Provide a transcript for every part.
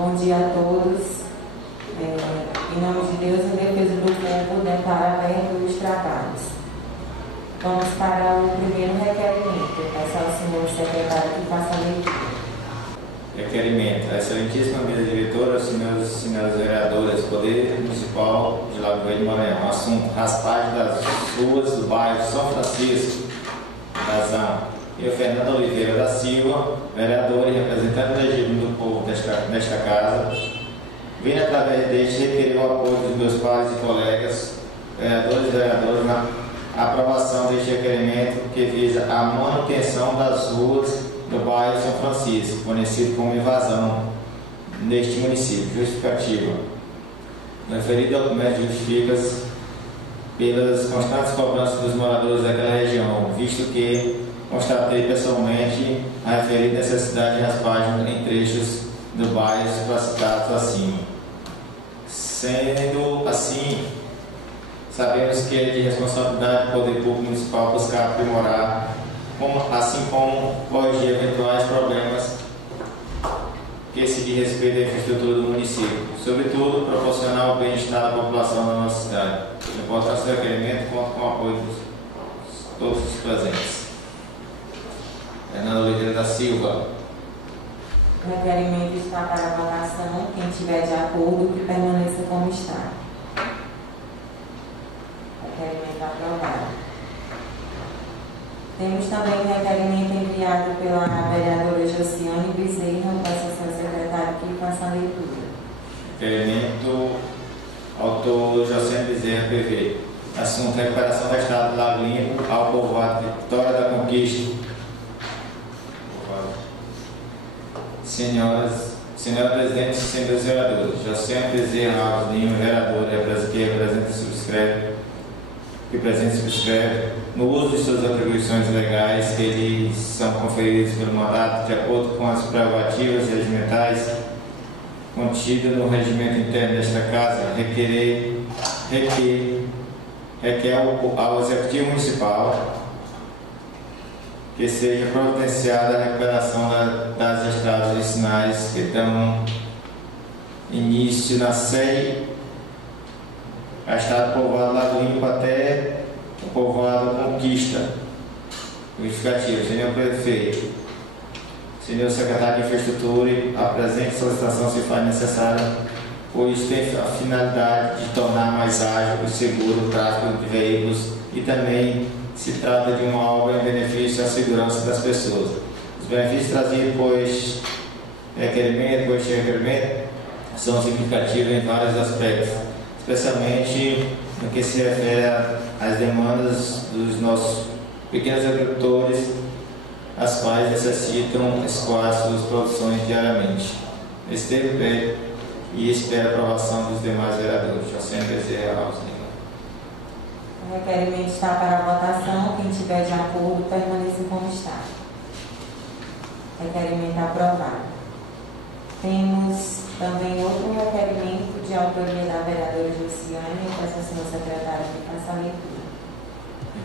Bom dia a todos. Em nome de Deus, em defesa do povo, declaro aberto os trabalhos. Vamos para o primeiro requerimento. Eu peço ao senhor secretário que faça a leitura. Requerimento. A excelentíssima mesa diretora, senhores e senhoras vereadoras, Poder Municipal de Lago Verde, Maranhão. Assunto: raspagem das ruas do bairro São Francisco. Razão: eu, Fernando Oliveira da Silva, vereador e representante legítimo do povo nesta casa, venho através deste requerer o apoio dos meus pares e colegas, vereadores e vereadoras, na aprovação deste requerimento que visa a manutenção das ruas do bairro São Francisco, conhecido como invasão, neste município. Justificativa: o referido documento justifica-se pelas constantes cobranças dos moradores daquela região, visto que constatei pessoalmente a referida necessidade de raspagem em trechos do bairro citados acima. Sendo assim, sabemos que é de responsabilidade do Poder Público Municipal buscar aprimorar, assim como corrigir eventuais problemas que se diz respeito à infraestrutura do município, sobretudo proporcionar o bem-estar da população da nossa cidade. O importante requerimento conta com o apoio de todos os presentes. Fernando Oliveira da Silva. O requerimento está para votação. Quem tiver de acordo, que permaneça como está. Requerimento aprovado. Temos também o requerimento enviado pela vereadora Josiane Bezerra. Peço ao senhor secretário que faça a leitura. Requerimento autor Josiane Bezerra, PV. Assunto: recuperação da estrada do Lago Limpo ao povoado Vitória da Conquista. Senhora Presidente e senhores vereadores, Josiane Bezerra Alves Lima, vereador, que representa e subscreve, no uso de suas atribuições legais que lhes são conferidas pelo mandato, de acordo com as prerrogativas regimentais contidas no regimento interno desta Casa, requer ao Executivo Municipal que seja providenciada a recuperação das estradas vicinais que dão início na sede a estrada povoado Lago Limpo até o povoado Conquista. Justificativo: senhor prefeito, senhor secretário de Infraestrutura, a presente solicitação se faz necessária, pois tem a finalidade de tornar mais ágil e seguro o tráfego de veículos e também se trata de uma obra em benefício à segurança das pessoas. Os benefícios trazidos por este requerimento são significativos em vários aspectos, especialmente no que se refere às demandas dos nossos pequenos agricultores, as quais necessitam escoar suas produções diariamente. Esteve bem e espero a aprovação dos demais vereadores. Josiane Bezerra Alves. O requerimento está para a votação. Quem tiver de acordo, permaneça como está. Requerimento aprovado. Temos também outro requerimento de autoria da vereadora Josiane. Eu peço ao senhor secretário que faça a leitura.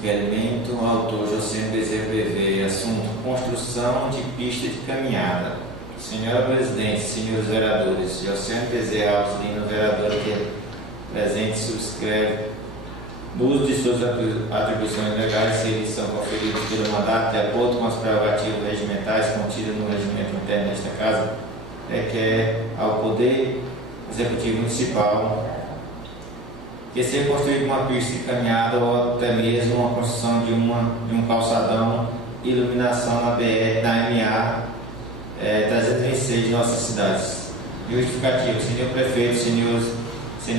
Requerimento autor Josiane Bezerra, PV. Assunto: construção de pista de caminhada. Senhora Presidente, senhores vereadores, Josiane Bezerra Alves Lima, vereadora que presente subscreve, no uso de suas atribuições legais, se são conferidos pelo mandato, de acordo com as prerrogativas regimentais contidas no regimento interno desta Casa, requer ao Poder Executivo Municipal que seja construída uma pista de caminhada ou até mesmo uma construção de um calçadão e iluminação na MA 326 de nossas cidades. Justificativo: senhor prefeito, senhor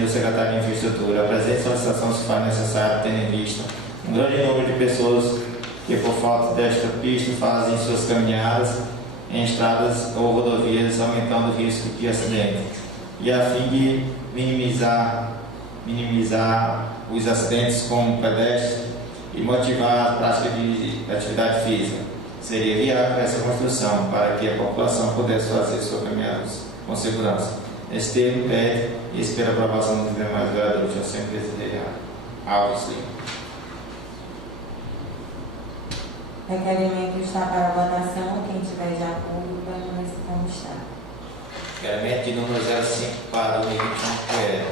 secretário de Infraestrutura, a presente solicitação se faz necessária tendo em vista um grande número de pessoas que, por falta desta pista, fazem suas caminhadas em estradas ou rodovias, aumentando o risco de acidente. E a fim de minimizar os acidentes com pedestres e motivar a prática de atividade física, seria viável essa construção para que a população pudesse fazer suas caminhadas com segurança. Esse termo pede e espera a aprovação dos demais vereadores. Eu sempre desejo Alves Lima. Requerimento está para votação. Quem tiver de acordo, permaneça como está. Requerimento de número 05 para 2021, que é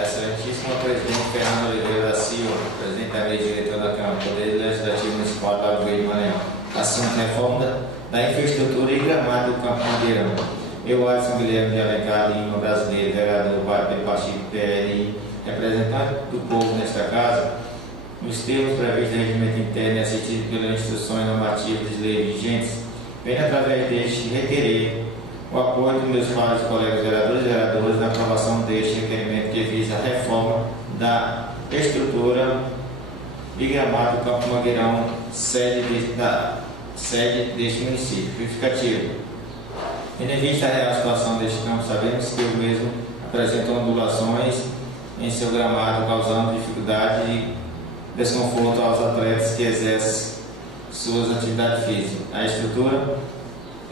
Excelentíssimo Presidente Fernando Oliveira da Silva, Presidente da Mesa Diretora da Câmara, Poder Legislativo Municipal do Lago Verde, Maranhão. Assunto: reforma da infraestrutura e gramado do Campo Mangueirão. Eu, Alisson Guilherme de Alencar Lima, brasileiro, vereador do partido PLI, representante do povo nesta casa, nos termos previstos no regimento interno e assistido pelas instruções normativas de lei vigentes, venho através deste requerer o apoio dos meus pares e colegas vereadores e vereadoras na aprovação deste requerimento que visa a reforma da estrutura e gramado do Campo Mangueirão, sede deste município. Justificativo: em vista da real situação deste campo, sabemos que o mesmo apresenta ondulações em seu gramado, causando dificuldade e desconforto aos atletas que exercem suas atividades físicas. A estrutura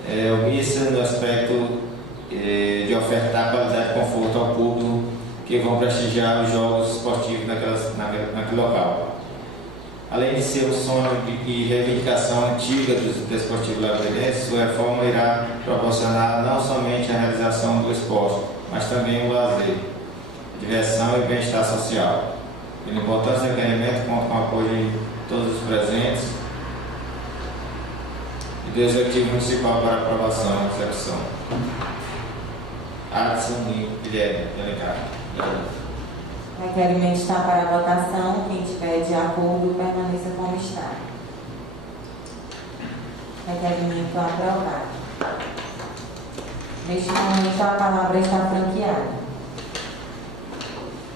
é omissa no aspecto de ofertar qualidade e conforto ao público que vão prestigiar os jogos esportivos naquele local. Além de ser um sonho e reivindicação antiga dos desportivos lagoinenses, sua reforma irá proporcionar não somente a realização do esporte, mas também o lazer, diversão e bem-estar social. Pelo importante requerimento, conta com o apoio de todos os presentes e do Executivo Municipal para aprovação e execução. Alisson Guilherme de Alencar. O requerimento está para votação. Quem estiver de acordo, permaneça como está. Requerimento aprovado. Neste momento, a palavra está franqueada.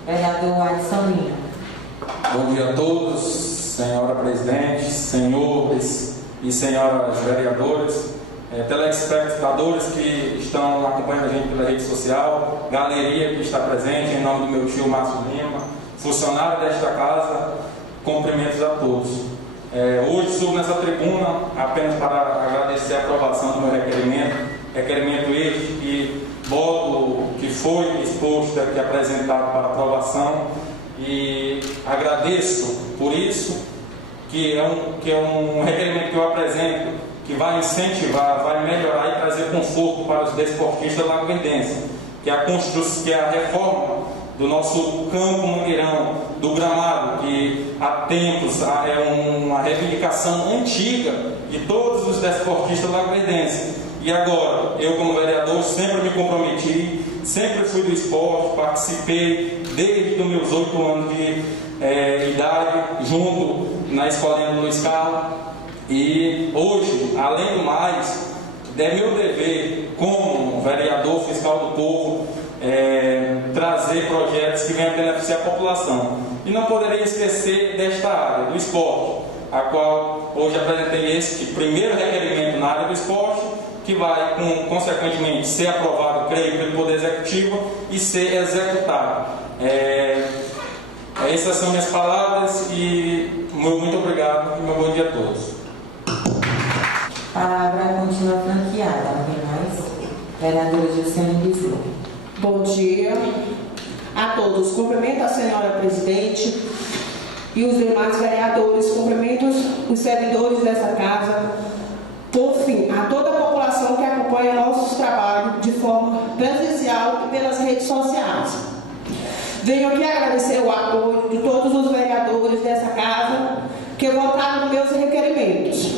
Vereador Alisson Lima. Bom dia a todos, senhora presidente, senhores e senhoras vereadores, telespectadores que estão acompanhando a gente pela rede social, galeria que está presente, em nome do meu tio Márcio Lima, funcionário desta casa, cumprimentos a todos. Hoje subo nessa tribuna apenas para agradecer a aprovação do meu requerimento este que voto que foi exposto aqui, apresentado para aprovação, e agradeço por isso, que é um requerimento que eu apresento, que vai incentivar, vai melhorar e trazer conforto para os desportistas lagoinenses, que é a reforma do nosso Campo Mangueirão, do gramado, que há tempos é uma reivindicação antiga de todos os desportistas lagoinenses. E agora, eu como vereador sempre me comprometi, sempre fui do esporte, participei desde os meus 8 anos de idade, junto na escolinha do Luiz Carlos. E hoje, além do mais, é meu dever como vereador fiscal do povo trazer projetos que venham beneficiar a população. E não poderia esquecer desta área, do esporte, a qual hoje apresentei esse primeiro requerimento na área do esporte, que vai, consequentemente, ser aprovado, creio, pelo Poder Executivo e ser executado. Essas são minhas palavras e muito obrigado e meu bom dia a todos. A palavra continua franqueada. Alguém mais? Vereadora Josiane Bezerra. Bom dia a todos. Cumprimento a senhora presidente e os demais vereadores. Cumprimento os servidores dessa casa. Por fim, a toda a população que acompanha nossos trabalhos de forma presencial e pelas redes sociais. Venho aqui agradecer o apoio de todos os vereadores dessa casa que votaram nos meus requerimentos,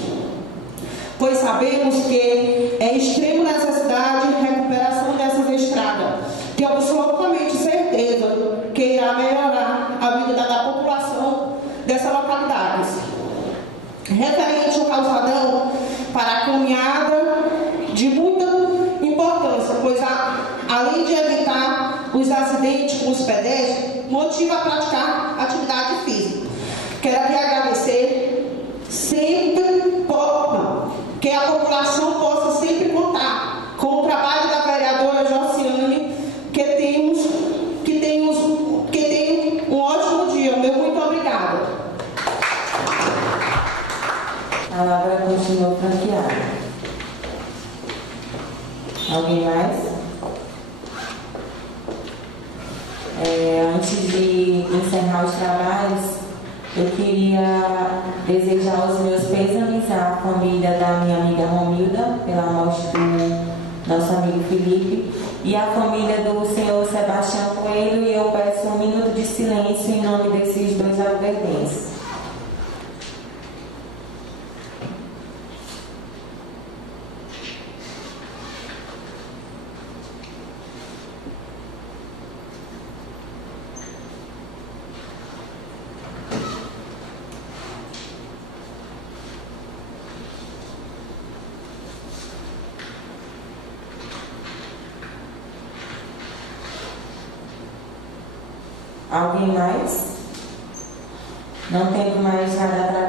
pois sabemos que é extrema necessidade de recuperação dessas estradas, que é absolutamente certeza que irá melhorar a vida da população dessa localidade. Referente ao calçadão para a caminhada, de muita importância, pois além de evitar os acidentes com os pedestres, motiva a praticar atividade física. Quero aqui agradecer sempre que a população possa sempre contar com o trabalho da vereadora Josiane, que tenha um ótimo dia. Meu muito obrigada. A palavra continua franqueada. Alguém mais? Antes de encerrar os trabalhos, eu queria desejar os meus pêsames à família da minha amiga Romilda pela morte nosso amigo Felipe, e a família do senhor Sebastião Coelho, e eu peço 1 minuto de silêncio em nome desses dois alberguenses. Alguém mais? Não tendo mais nada a